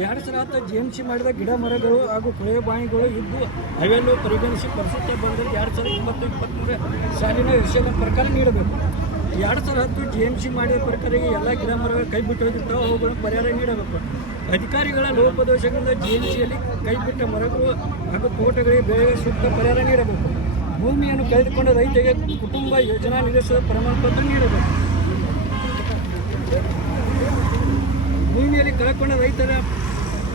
ಎರಡು ಹತ್ತು G M C ಮಾಡಿದ ಗಿಡ ಮರಗಳು ಹಾಗೂ ಕೊಳೆ ಬಾಯಿಗಳು ಇದ್ದು ಅವೆಲ್ಲೂ ಪರಿಗಣಿಸಿ ಪರಿಸ್ಥಿತಿ ಬಂದಲ್ಲಿ ಎರಡು ಸಾವಿರದ ಇಪ್ಪತ್ತು ಇಪ್ಪತ್ತ್ಮೂರ ಸಾಲಿನ ವಿಷಯದ ಪ್ರಕಾರ ನೀಡಬೇಕು. ಎರಡು ಸಾವಿರ ಹತ್ತು ಜಿ ಎಂ ಸಿ ಮಾಡಿದ ಪ್ರಕಾರ ಎಲ್ಲ ಗಿಡ ಮರಗಳು ಕೈ ಬಿಟ್ಟು ಹೋಗಿರ್ತಾವೆ, ಅವುಗಳನ್ನು ಪರಿಹಾರ ನೀಡಬೇಕು. ಅಧಿಕಾರಿಗಳ ಲೋಪದೋಷಗಳಿಂದ ಜಿ ಎಂ ಸಿಯಲ್ಲಿ ಕೈಬಿಟ್ಟ ಮರಗಳು ಹಾಗೂ ತೋಟಗಳಿಗೆ ಬೆಳೆಗೆ ಸೂಕ್ತ ಪರಿಹಾರ ನೀಡಬೇಕು. ಭೂಮಿಯನ್ನು ಕಳೆದುಕೊಂಡ ರೈತರಿಗೆ ಕುಟುಂಬ ಯೋಜನಾ ನಿವೇಶದ ಪ್ರಮಾಣ ಪತ್ರ ನೀಡಬೇಕು. ಭೂಮಿಯಲ್ಲಿ ಕಳ್ಕೊಂಡ ರೈತರ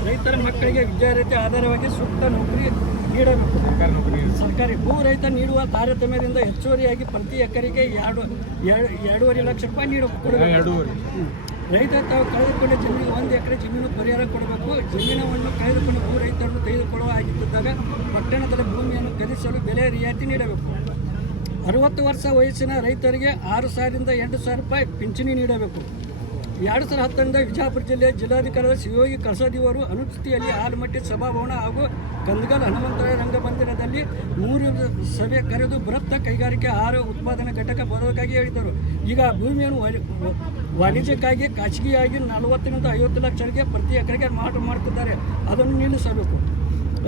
ರೈತರ ಮಕ್ಕಳಿಗೆ ವಿದ್ಯಾರ್ಥಿ ಆಧಾರವಾಗಿ ಸೂಕ್ತ ನೌಕರಿ ನೀಡಬೇಕು. ಸರ್ಕಾರಿ ಭೂ ರೈತ ನೀಡುವ ತಾರತಮ್ಯದಿಂದ ಹೆಚ್ಚುವರಿಯಾಗಿ ಪ್ರತಿ ಎಕರೆಗೆ ಎರಡು ಎರಡು ಎರಡೂವರೆ ಲಕ್ಷ ರೂಪಾಯಿ ನೀಡಬೇಕು ಹ್ಮ್. ರೈತ ತಾವು ಕಳೆದುಕೊಂಡ ಜಮೀನು ಒಂದು ಎಕರೆ ಜಮೀನು ಪರಿಹಾರ ಕೊಡಬೇಕು. ಜಮೀನವನ್ನು ಕಳೆದುಕೊಂಡು ಭೂ ರೈತರನ್ನು ತೆಗೆದುಕೊಳ್ಳುವ ಆಗಿದ್ದಾಗ ಪಟ್ಟಣದಲ್ಲಿ ಭೂಮಿಯನ್ನು ಖರೀದಿಸಲು ಬೆಲೆ ರಿಯಾಯಿತಿ ನೀಡಬೇಕು. ಅರವತ್ತು ವರ್ಷ ವಯಸ್ಸಿನ ರೈತರಿಗೆ ಆರು ಸಾವಿರದಿಂದ ಎಂಟು ಸಾವಿರ ರೂಪಾಯಿ ಪಿಂಚಣಿ ನೀಡಬೇಕು. ಎರಡು ಸಾವಿರದ ಹತ್ತರಿಂದ ವಿಜಯಪುರ ಜಿಲ್ಲೆಯ ಜಿಲ್ಲಾಧಿಕಾರಿ ಶಿವಯೋಗಿ ಕಸದಿಯವರು ಅನುಪಸ್ಥಿತಿಯಲ್ಲಿ ಆಲಮಟ್ಟಿ ಸಭಾಭವನ ಹಾಗೂ ಕಂದಗಲ್ ಹನುಮಂತರಾಯ ರಂಗಮಂದಿರದಲ್ಲಿ ಮೂರು ಸಭೆ ಕರೆದು ಬೃಹತ್ ಕೈಗಾರಿಕೆ ಆಹಾರ ಉತ್ಪಾದನಾ ಘಟಕ ಬರೋದಕ್ಕಾಗಿ ಹೇಳಿದರು. ಈಗ ಭೂಮಿಯನ್ನು ವಾಣಿಜ್ಯಕ್ಕಾಗಿ ಖಾಸಗಿಯಾಗಿ ನಲವತ್ತರಿಂದ ಐವತ್ತು ಲಕ್ಷಕ್ಕೆ ಪ್ರತಿ ಎಕರೆಗೆ ಮಾರಾಟ ಮಾಡುತ್ತಿದ್ದಾರೆ. ಅದನ್ನು ನಿಲ್ಲಿಸಬೇಕು.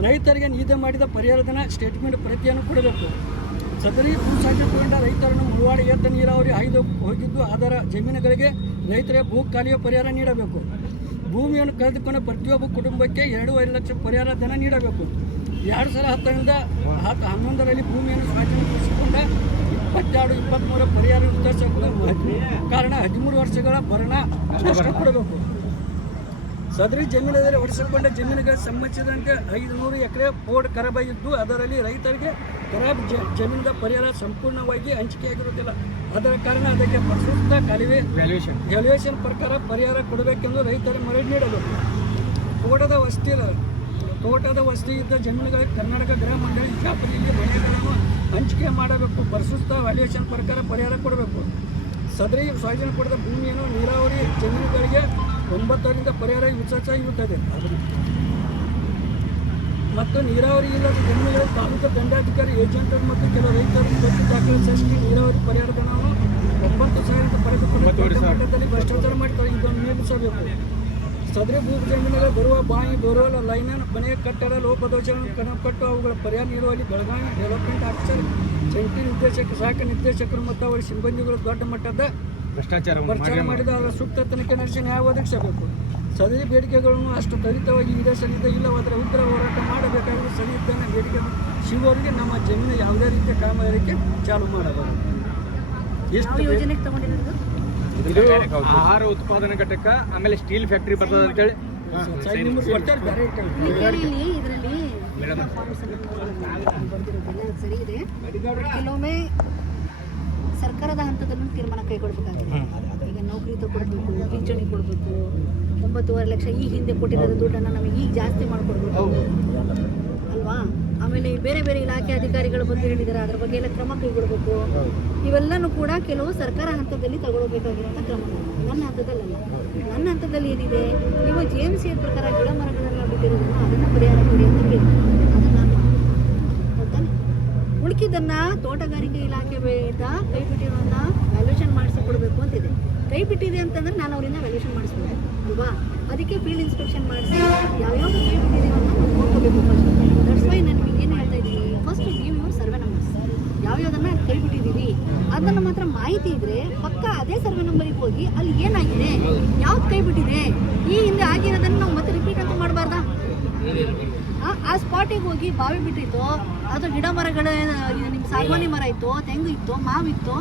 ರೈತರಿಗೆ ನಿಧ ಮಾಡಿದ ಪರಿಹಾರಧನ ಸ್ಟೇಟ್ಮೆಂಟ್ ಪ್ರತಿಯನ್ನು ಕೊಡಬೇಕು. ಸದರಿ ಭೂ ಸಾಗಿಸಿಕೊಂಡ ರೈತರನ್ನು ಮೂವಾಡ ಎತ್ತ ನೀರಾವರಿ ಆಯ್ದು ಹೋಗಿದ್ದು ಅದರ ಜಮೀನುಗಳಿಗೆ ರೈತರಿಗೆ ಭೂ ಖಾಲಿಯ ಪರಿಹಾರ ನೀಡಬೇಕು. ಭೂಮಿಯನ್ನು ಕಳೆದುಕೊಂಡ ಪ್ರತಿಯೊಬ್ಬ ಕುಟುಂಬಕ್ಕೆ ಎರಡೂವರೆ ಲಕ್ಷ ಪರಿಹಾರ ಧನ ನೀಡಬೇಕು. ಎರಡು ಸಾವಿರ ಹತ್ತರಿಂದ ಹತ್ತು ಹನ್ನೊಂದರಲ್ಲಿ ಭೂಮಿಯನ್ನು ಸ್ವಾಧೀನಪಡಿಸಿಕೊಂಡ ಇಪ್ಪತ್ತೆರಡು ಇಪ್ಪತ್ತ್ಮೂರ ಪರಿಹಾರ ಉದ್ದೇಶ ಕಾರಣ ಹದಿಮೂರು ವರ್ಷಗಳ ಭರಣ ಕೊಡಬೇಕು ಸದರಿ ಜಮೀನದಲ್ಲಿ ಒಡಿಸಿಕೊಂಡ ಜಮೀನಿಗೆ ಸಂಬಂಧಿಸಿದಂತೆ ಐದುನೂರು ಎಕರೆ ಬೋರ್ಡ್ ಖರಾಬ ಇದ್ದು ಅದರಲ್ಲಿ ರೈತರಿಗೆ ಖರಾಬ್ ಜ ಜಮೀನಿನ ಪರಿಹಾರ ಸಂಪೂರ್ಣವಾಗಿ ಹಂಚಿಕೆಯಾಗಿರುವುದಿಲ್ಲ. ಅದರ ಕಾರಣ ಅದಕ್ಕೆ ಪ್ರಸ್ತುತ ಕಾಲುವೆ ವ್ಯಾಲ್ಯೂಯೇಷನ್ ವ್ಯಾಲ್ಯೂಯೇಷನ್ ಪ್ರಕಾರ ಪರಿಹಾರ ಕೊಡಬೇಕೆಂದು ರೈತರಿಗೆ ಮರಳಿ ನೀಡಲು ತೋಟದ ವಸ್ತಿ ತೋಟದ ವಸ್ತಿ ಇದ್ದ ಜಮೀನುಗಳ ಕರ್ನಾಟಕ ಗೃಹ ಮಂಡಳಿ ಜಾಪದಲ್ಲಿ ಮನೆಗಳನ್ನು ಹಂಚಿಕೆ ಮಾಡಬೇಕು. ಪ್ರಸ್ತುತ ವ್ಯಾಲ್ಯೂಯೇಷನ್ ಪ್ರಕಾರ ಪರಿಹಾರ ಕೊಡಬೇಕು. ಸದರಿ ಸ್ವಾಧೀನ ಪಡೆದ ಭೂಮಿಯನ್ನು ನೀರಾವರಿ ಜಮೀನುಗಳಿಗೆ ಒಂಬತ್ತರಿಂದ ಪರಿಹಾರ ವಿಚಾರ ಇರುತ್ತದೆ ಮತ್ತು ನೀರಾವರಿ ಇಲ್ಲದ ಜಮೀನುಗಳ ತಾಲೂಕು ದಂಡಾಧಿಕಾರಿ ಏಜೆಂಟರು ಮತ್ತು ಕೆಲವು ರೈತರು ದೊಡ್ಡ ದಾಖಲೆ ಸೃಷ್ಟಿ ನೀರಾವರಿ ಪರಿಹಾರ ಧನವನ್ನು ಒಂಬತ್ತು ಸಾವಿರದ ಪಡೆದುಕೊಂಡು ಮಟ್ಟದಲ್ಲಿ ಭ್ರಷ್ಟಾಚಾರ ಮಾಡ್ತಾರೆ ಇದನ್ನು ನಿಲ್ಲಿಸಬೇಕು. ಸದರಿ ಭೂ ಜಮೀನುಗಳ ಬರುವ ಬಾಯಿ ಬೋರ್ವೆಲ್ ಲೈನನ್ ಮನೆಯ ಕಟ್ಟಡ ಲೋಪದೋಷಗಳನ್ನು ಕಣಪಟ್ಟು ಅವುಗಳ ಪರಿಹಾರ ನೀಡುವಲ್ಲಿ ಬೆಳಗಾವಿ ಡೆವಲಪ್ಮೆಂಟ್ ಆಫೀಸರ್ ಜಂಟಿ ನಿರ್ದೇಶಕ ಸಹಾಯಕ ನಿರ್ದೇಶಕರು ಮತ್ತು ಅವರ ಸಿಬ್ಬಂದಿಗಳು ದೊಡ್ಡ ಮಟ್ಟದ ಭ್ರಷ್ಟಾಚಾರ ಮಾಡಿದ ಅದರ ಸೂಕ್ತ ತನಿಖೆ ನಡೆಸಿ ನ್ಯಾಯ ಒದಗಿಸಬೇಕು. ಸದರಿ ಬೇಡಿಕೆಗಳನ್ನು ಅಷ್ಟು ತ್ವರಿತವಾಗಿ ಇದೆ ಇಲ್ಲವಾದರೆ ಉತ್ತರ ಹೋರಾಟ ಮಾಡಬೇಕಾಗಿರುವ ಸರಿಯಿದ್ದಾನೆ ಬೇಡಿಕೆ. ಶಿವರಿಗೆ ನಮ್ಮ ಜಮೀನು ಯಾವುದೇ ರೀತಿಯ ಕಾಮಗಾರಿಕೆ ಚಾಲು ಮಾಡಬಹುದು ಎಷ್ಟು ಯೋಜನೆಗೆ ತಗೊಂಡಿರೋದು? ಇದು ಆಹಾರ ಉತ್ಪಾದನಾ ಘಟಕ ಆಮೇಲೆ ಸ್ಟೀಲ್ ಫ್ಯಾಕ್ಟರಿ ಬರ್ತದೆ ಅಂತೇಳಿ ಇದರಲ್ಲಿ ಸರಿ ಇದೆ. ಕೆಲವೊಮ್ಮೆ ಸರ್ಕಾರದ ಹಂತದಲ್ಲೂ ತೀರ್ಮಾನ ಕೈಗೊಳ್ಬೇಕಾಗುತ್ತೆ. ಈಗ ನೌಕರಿ ತಗೊಳ್ಬೇಕು ಪಿಂಚಣಿ ಕೊಡಬೇಕು ಒಂಬತ್ತುವರೆ ಲಕ್ಷ ಈ ಹಿಂದೆ ಕೊಟ್ಟಿರೋ ದುಡ್ಡನ್ನು ನಮಗೆ ಈಗ ಜಾಸ್ತಿ ಮಾಡಿಕೊಡ್ಬೇಕು. ಅಲ್ವಾ? ಆಮೇಲೆ ಬೇರೆ ಬೇರೆ ಇಲಾಖೆ ಅಧಿಕಾರಿಗಳು ಬಂದು ಹೇಳಿದ್ದಾರೆ ಅದರ ಬಗ್ಗೆ ಎಲ್ಲ ಕ್ರಮ ಕೈಗೊಳ್ಬೇಕು. ಇವೆಲ್ಲನೂ ಕೂಡ ಕೆಲವು ಸರ್ಕಾರ ಹಂತದಲ್ಲಿ ತಗೊಳ್ಬೇಕಾಗಿರುವಂಥ ಕ್ರಮ. ನನ್ನ ಹಂತದಲ್ಲಲ್ಲ ನನ್ನ ಹಂತದಲ್ಲಿ ಏನಿದೆ? ನೀವು ಜಿ ಎಂ ಸಿ ಪ್ರಕಾರ ಗಿಡ ಮರಗಳೆಲ್ಲ ಬಿಟ್ಟಿರೋದನ್ನು ಅದನ್ನು ಪರಿಹಾರ ಕೊಡಿ ಅಂತ ಕೇಳಿ ಉಳ್ಕಿದ್ದನ್ನ ತೋಟಗಾರಿಕೆ ಇಲಾಖೆ ಬೇಡ ಕೈ ಬಿಟ್ಟಿರೋದನ್ನ ವ್ಯಾಲ್ಯೂಷನ್ ಮಾಡಿಸಿ ಕೊಡಬೇಕು ಅಂತಿದೆ. ಕೈ ಬಿಟ್ಟಿದೆ ಅಂತಂದ್ರೆ ನಾನು ಅವರಿಂದ ವ್ಯಾಲ್ಯೂಷನ್ ಮಾಡಿಸ್ಬೇಕು ಅಲ್ವಾ? ಅದಕ್ಕೆ ಫೀಲ್ಡ್ ಇನ್ಸ್ಪೆಕ್ಷನ್ ಮಾಡಿಸಿ ಯಾವ್ಯಾವ ಕೈ ಬಿಟ್ಟಿದೆ ಅಂತ ನಾವು ನೋಡ್ಕೋಬೇಕು ಫಸ್ಟ್ ದಟ್ಸ್ ವೈ ನಾನು ಏನು ಹೇಳ್ತಾ ಇದ್ದೀನಿ ಫಸ್ಟ್ ನೀವು ಸರ್ವೆ ನಂಬರ್ಸ್ ಯಾವ್ಯಾವ್ದನ್ನ ಕೈ ಬಿಟ್ಟಿದ್ದೀವಿ ಅದನ್ನ ಮಾತ್ರ ಮಾಹಿತಿ ಇದ್ರೆ ಪಕ್ಕ ಅದೇ ಸರ್ವೆ ನಂಬರಿಗೆ ಹೋಗಿ ಅಲ್ಲಿ ಏನಾಗಿದೆ, ಯಾವ್ದು ಕೈ ಬಿಟ್ಟಿದೆ ಈ ಹಿಂದೆ ಆಗಿರೋದನ್ನ ನಾವು ಮತ್ತೆ ರಿಪೀಟ್ ಅಂತ ಮಾಡಬಾರ್ದಾ? ಆ- ಸ್ಪಾಟಿಗೆ ಹೋಗಿ ಬಾವಿ ಬಿಟ್ಟಿತ್ತು. ಅಥವಾ ಗಿಡ ಮರಗಳ ನಿಮ್ಮ ಸಾಗವಾನಿ ಮರ ಇತ್ತು ತೆಂಗು ಇತ್ತು ಮಾವಿತ್ತು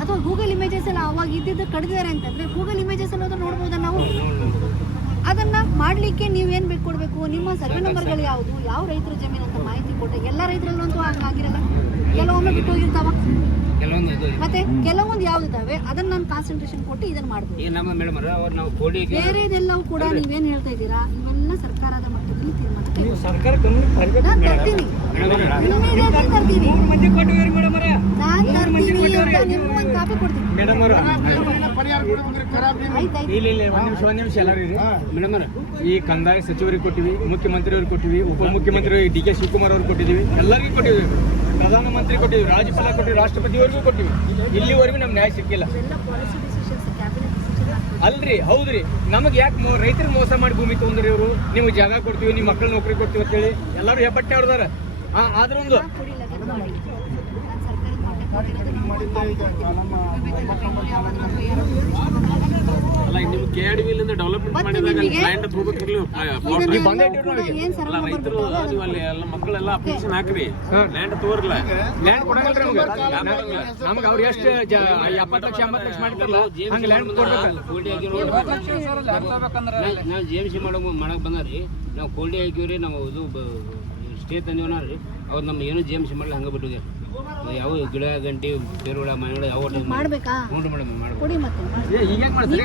ಅಥವಾ ಗೂಗಲ್ ಇಮೇಜಸ್ ಎಲ್ಲ ಅವಾಗ ಇದ್ದಿದ್ದು ಕಡಿದಿದ್ದಾರೆ ಅಂತಂದ್ರೆ ಗೂಗಲ್ ಇಮೇಜಸ್ ಎಲ್ಲ ನೋಡ್ಬೋದ ನಾವು? ಅದನ್ನ ಮಾಡ್ಲಿಕ್ಕೆ ನೀವೇನ್ ಬೇಕು ಕೊಡ್ಬೇಕು? ನಿಮ್ಮ ಸರ್ವೆ ನಂಬರ್ಗಳು ಯಾವುದು? ಯಾವ ರೈತರ ಜಮೀನು ಅಂತ ಮಾಹಿತಿ ಕೊಟ್ಟೆ ಎಲ್ಲ ರೈತರಲ್ಲಂತೂ ಹಂಗ್ ಆಗಿರಲ್ಲ? ಕೆಲವೊಮ್ಮೆ ಬಿಟ್ಟು ಹೋಗಿರ್ತಾವ? ಮತ್ತೆ ಕೆಲವೊಂದು ಯಾವ್ದು ಇದಾವೆ ಅದನ್ನ ನಾನು ಕಾನ್ಸಂಟ್ರೇಷನ್ ಕೊಟ್ಟು ಇದನ್ನ ಮಾಡ್ಬೋದು. ಬೇರೆದೆಲ್ಲವೂ ಕೂಡ ನೀವೇನ್ ಹೇಳ್ತಾ ಇದ್ದೀರಾ? ಇವೆಲ್ಲ ಸರ್ಕಾರದ ನೀವು ಸರ್ಕಾರ ಗಮನಕ್ಕೆ ತರಬೇಕು ನಾನ್ ತರ್ತೀನಿ. ನಿಮಗೆ ಹೇಳ್ತೀನಿ ತರ್ತೀನಿ. ನೂರು ಮಂದಿ ಕೊಟ್ಟಿವ್ರಿ ಮೇಡಮ್ ಅವರೇ. ನಾನ್ ತರ್ತೀನಿ ಅಂತ ನಿಮ್ಗೆ ಒಂದು ಕಾಪಿ ಕೊಡ್ತೀನಿ. ಮೇಡಮ್ ಅವರು. ಆಯ್ತಾಯ್ತು. ಇಲ್ಲ ಇಲ್ಲ ಒಂದ್ ನಿಮಿಷ ಒಂದ್ ನಿಮಿಷ ಎಲ್ಲರೂ ಇರಿ. ಮೇಡಮ್ ಅವ್ರ ಈ ಕಂದಾಯ ಸಚಿವರಿಗೆ ಕೊಟ್ಟಿವಿ ಮುಖ್ಯಮಂತ್ರಿ ಅವ್ರಿಗೆ ಕೊಟ್ಟಿವಿ ಉಪಮುಖ್ಯಮಂತ್ರಿ ಡಿ ಕೆ ಶಿವಕುಮಾರ್ ಅವ್ರಿಗೆ ಕೊಟ್ಟಿದ್ದೀವಿ ಎಲ್ಲರಿಗೂ ಕೊಟ್ಟಿದ್ದೀವಿ ಪ್ರಧಾನಮಂತ್ರಿ ಕೊಟ್ಟಿವಿ ರಾಜ್ಯಪಾಲ ಕೊಟ್ಟಿವಿ ರಾಷ್ಟ್ರಪತಿಯವರಿಗೂ ಕೊಟ್ಟಿವಿ ಇಲ್ಲಿವರೆಗೂ ನಮ್ಗೆ ನ್ಯಾಯ ಸಿಕ್ಕಿಲ್ಲ. ಅಲ್ರಿ, ಹೌದ್ರಿ. ನಮಗೆ ಯಾಕೆ ರೈತರು ಮೋಸ ಮಾಡಿ ಭೂಮಿ ತೊಗೊಂಡ್ರಿ ಇವರು? ನಿಮ್ಗೆ ಜಾಗ ಕೊಡ್ತೀವಿ ನಿಮ್ಮ ಮಕ್ಕಳು ನೌಕರಿ ಕೊಡ್ತೀವಿ ಅಂತೇಳಿ ಎಲ್ಲರೂ ಹೆಬ್ಬಟ್ಟೆ ಹೊಡೆದಾರ. ಆದ್ರೊಂದು ಕೊಡಿ ಲಗನ್ ಮಾಡಿ ನಾನು ಸರ್ಕಾರದ ಮಟ್ಟಕ್ಕೆ ಕೊಟ್ಟಿರೋದು ನಾವು ಮಾಡಿ ಕೊಡ್ತೀವಿ. ಬೇಕಾದ್ರೆ ಯಾವಾಗ ನಮ್ಗೆ ಯಾರೋ ಅಲ್ಲ ನಿಮ್ ಕೆ ಆರ್ ಡಿವಿಲಿಂದ ಡೆವಲಪ್ಮೆಂಟ್ ಮಾಡಿದಾಗ ರೈತರು ನೀವು ಅಲ್ಲಿ ಎಲ್ಲ ಮಕ್ಕಳೆಲ್ಲ ಅಪ್ಲಿಕೇಶನ್ ಹಾಕ್ರಿ. ಲ್ಯಾಂಡ್ ತೋರ್ಲ. ಲ್ಯಾಂಡ್ ಕೊಡಂಗಿಲ್ರಿ ನಮ್ಗೆ. ನಮ್ಗೆ ಅವ್ರು ಎಷ್ಟು ಎಪ್ಪತ್ತು ಲಕ್ಷ ಎಂಬತ್ತು ಲಕ್ಷ ಮಾಡಿದ್ರಲ್ಲ ಹಂಗೆ ಲ್ಯಾಂಡ್ ಕೊಡ್ಬೇಕು. ಹಾಕಿ ನಾವು ಜಿ ಎಂ ಸಿ ಮಾಡಕ್ ಮಾಡಕ್ ಬಂದಾರಿ ನಾವು ಕೋಲ್ಡಿ ಹಾಕಿವ್ರಿ ನಾವು ಇದು ಸ್ಟೇ ತಂದಿವನ ರೀ ಅವ್ರು ನಮ್ಮ ಏನು ಜಿ ಎಂ ಸಿ ಮಾಡಲಿ ಹಂಗೆ ಬಿಟ್ಟಿದೆ ಯಾವ ಗಿಡ ಗಂಟಿ ಬೇರುಗಳ ಮನೆಗಳು ಯಾವ ಮಾಡ್ಬೇಕಾ? ನೋಡ್ರಿ ಮೇಡಮ್ ಕೊಡಿ ಮತ್ತೆ ಮಾಡ್ತೀರಿ?